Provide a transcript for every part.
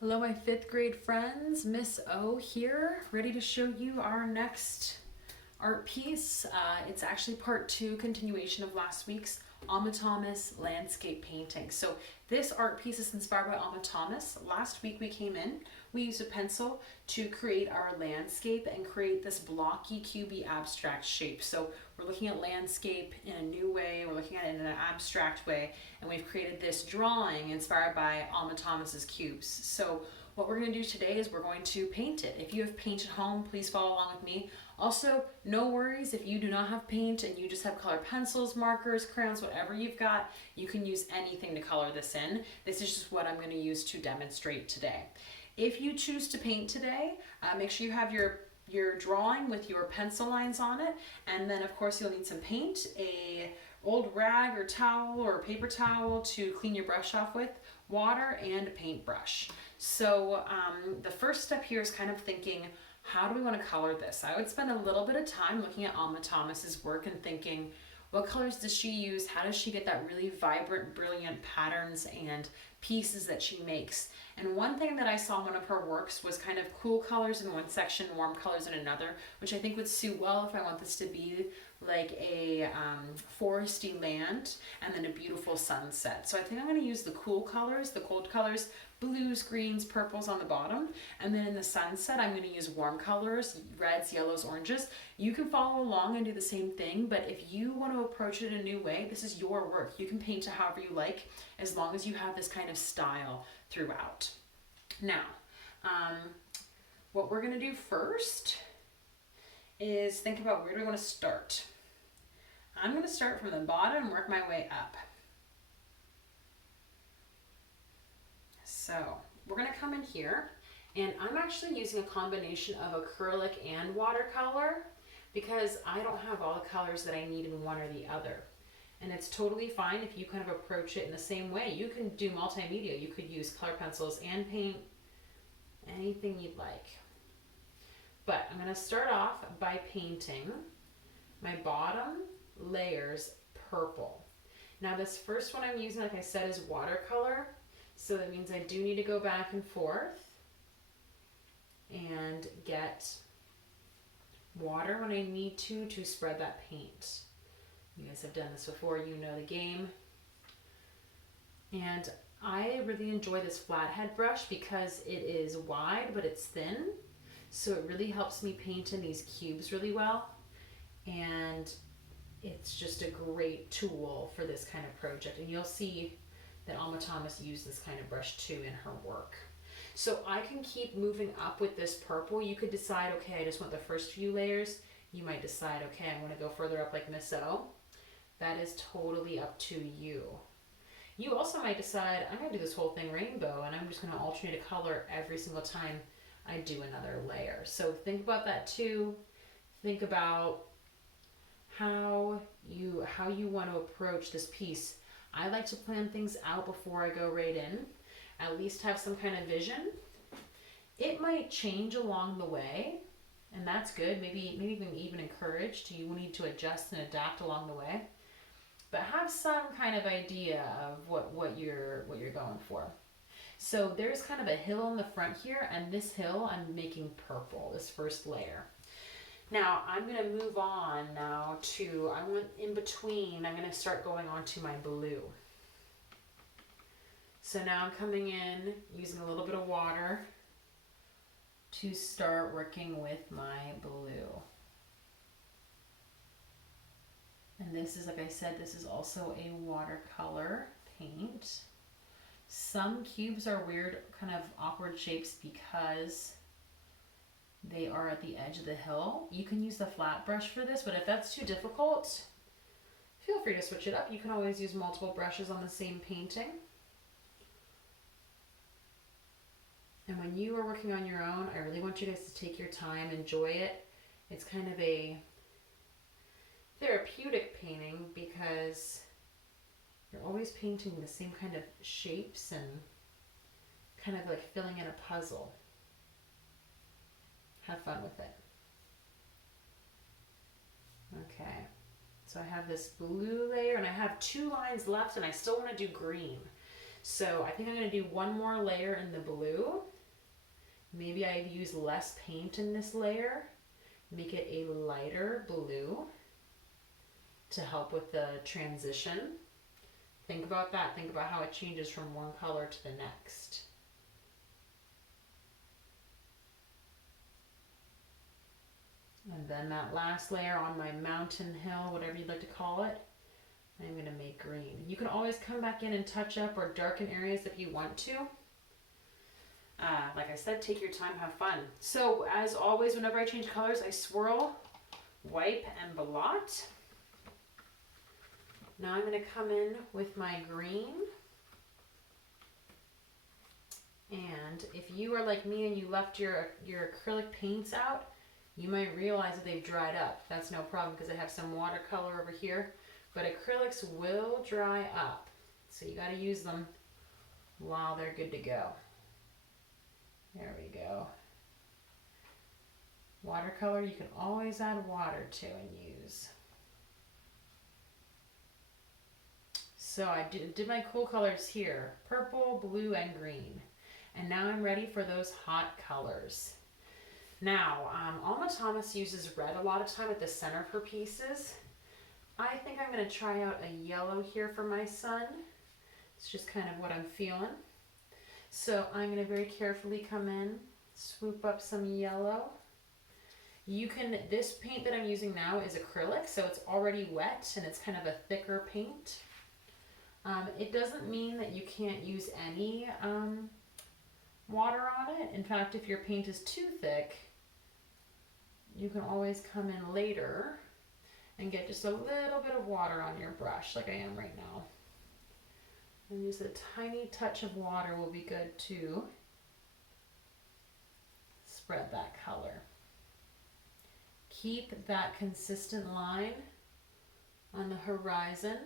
Hello, my fifth grade friends. Miss O here, ready to show you our next art piece. It's actually part two, continuation of last week's Alma Thomas landscape painting. So this art piece is inspired by Alma Thomas. Last week we came in, we used a pencil to create our landscape and create this blocky, cubey, abstract shape. So we're looking at landscape in a new way, we're looking at it in an abstract way, and we've created this drawing inspired by Alma Thomas's cubes. So what we're going to do today is we're going to paint it. If you have paint at home, please follow along with me. Also, no worries if you do not have paint and you just have colored pencils, markers, crayons, whatever you've got, you can use anything to color this in. This is just what I'm going to use to demonstrate today. If you choose to paint today, make sure you have your drawing with your pencil lines on it, and then of course you'll need some paint, a old rag or towel or paper towel to clean your brush off with, water, and a paintbrush. So the first step here is kind of thinking, how do we want to color this? I would spend a little bit of time looking at Alma Thomas's work and thinking, what colors does she use? How does she get that really vibrant, brilliant patterns and pieces that she makes? And one thing that I saw in one of her works was kind of cool colors in one section, warm colors in another, which I think would suit well if I want this to be like a foresty land and then a beautiful sunset. So I think I'm going to use the cool colors, the cold colors, blues, greens, purples on the bottom, and then in the sunset I'm going to use warm colors, reds, yellows, oranges. You can follow along and do the same thing, but if you want to approach it a new way, this is your work. You can paint it however you like, as long as you have this kind of style throughout. Now, what we're going to do first is think about where do we want to start. I'm going to start from the bottom and work my way up. So we're going to come in here, and I'm actually using a combination of acrylic and watercolor because I don't have all the colors that I need in one or the other. And it's totally fine if you kind of approach it in the same way. You can do multimedia. You could use color pencils and paint anything you'd like. But I'm going to start off by painting my bottom layers purple. Now this first one I'm using, like I said, is watercolor. So that means I do need to go back and forth and get water when I need to spread that paint. You guys have done this before, you know the game. And I really enjoy this flathead brush because it is wide but it's thin. So it really helps me paint in these cubes really well. And it's just a great tool for this kind of project. And you'll see that Alma Thomas used this kind of brush too in her work. So I can keep moving up with this purple. You could decide, okay, I just want the first few layers. You might decide, okay, I want to go further up like Miss O. That is totally up to you. You also might decide, I'm going to do this whole thing rainbow, and I'm just going to alternate a color every single time I do another layer. So think about that too. Think about how you want to approach this piece. I like to plan things out before I go right in, at least have some kind of vision. It might change along the way, and that's good. Maybe even encouraged. You will need to adjust and adapt along the way, but have some kind of idea of what you're going for. So there's kind of a hill in the front here, and this hill I'm making purple, this first layer. Now I'm going to move on now to, I want in between, I'm going to start going on to my blue. So now I'm coming in using a little bit of water to start working with my blue. And this is, like I said, this is also a watercolor paint. Some cubes are weird, kind of awkward shapes because they are at the edge of the hill. You can use the flat brush for this, but if that's too difficult, feel free to switch it up. You can always use multiple brushes on the same painting. And when you are working on your own, I really want you guys to take your time, enjoy it. It's kind of a therapeutic painting because you're always painting the same kind of shapes and kind of like filling in a puzzle. Have fun with it. Okay, so I have this blue layer and I have two lines left and I still want to do green. So I think I'm going to do one more layer in the blue. Maybe I use less paint in this layer, make it a lighter blue to help with the transition. Think about that. Think about how it changes from one color to the next. And then that last layer on my mountain hill, whatever you'd like to call it, I'm going to make green. You can always come back in and touch up or darken areas if you want to. Like I said, take your time, have fun. So as always, whenever I change colors, I swirl, wipe, and blot. Now I'm going to come in with my green. And if you are like me and you left your acrylic paints out, you might realize that they've dried up. That's no problem because I have some watercolor over here. But acrylics will dry up. So you got to use them while they're good to go. There we go. Watercolor, you can always add water to and use. So I did my cool colors here, purple, blue, and green. And now I'm ready for those hot colors. Now, Alma Thomas uses red a lot of time at the center of her pieces. I think I'm going to try out a yellow here for my sun. It's just kind of what I'm feeling. So I'm going to very carefully come in, swoop up some yellow. This paint that I'm using now is acrylic, so it's already wet and it's kind of a thicker paint. It doesn't mean that you can't use any water on it. In fact, if your paint is too thick, you can always come in later and get just a little bit of water on your brush like I am right now. And just a tiny touch of water will be good to spread that color. Keep that consistent line on the horizon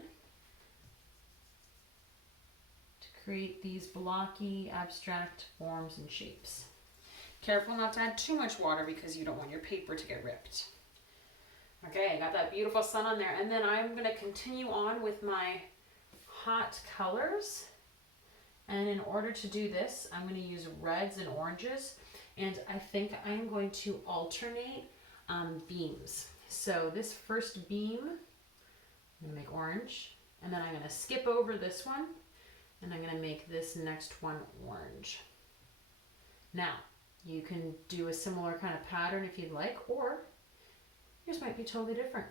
to create these blocky abstract forms and shapes. Careful not to add too much water because you don't want your paper to get ripped. Okay, I got that beautiful sun on there, and then I'm going to continue on with my hot colors. And in order to do this, I'm going to use reds and oranges, and I think I'm going to alternate beams. So this first beam, I'm going to make orange, and then I'm going to skip over this one, and I'm going to make this next one orange. Now, you can do a similar kind of pattern if you'd like, or yours might be totally different.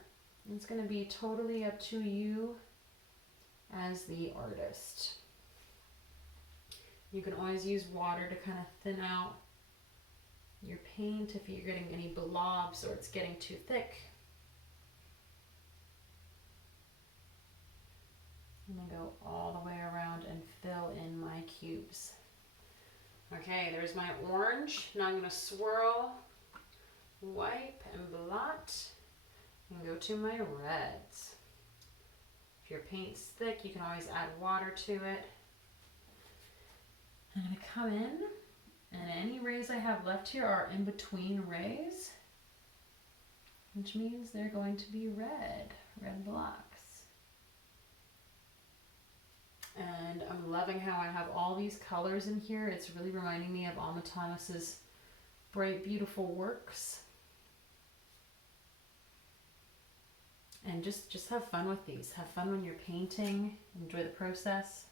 It's going to be totally up to you as the artist. You can always use water to kind of thin out your paint if you're getting any blobs or it's getting too thick. And then go all the way around and fill in my cubes. Okay, there's my orange. Now I'm going to swirl, wipe, and blot, and go to my reds. If your paint's thick, you can always add water to it. I'm going to come in, and any rays I have left here are in between rays, which means they're going to be red blocks. And I'm loving how I have all these colors in here. It's really reminding me of Alma Thomas's bright, beautiful works. And just have fun with these. Have fun when you're painting. Enjoy the process.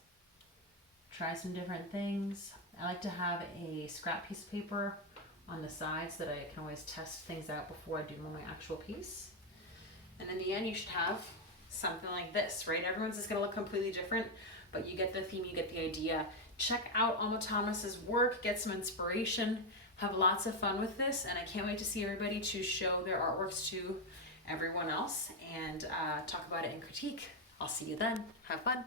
Try some different things. I like to have a scrap piece of paper on the sides that I can always test things out before I do my actual piece. And in the end, you should have something like this, right? Everyone's is going to look completely different, but you get the theme, you get the idea. Check out Alma Thomas's work, get some inspiration, have lots of fun with this, and I can't wait to see everybody to show their artworks to everyone else and talk about it and critique. I'll see you then. Have fun.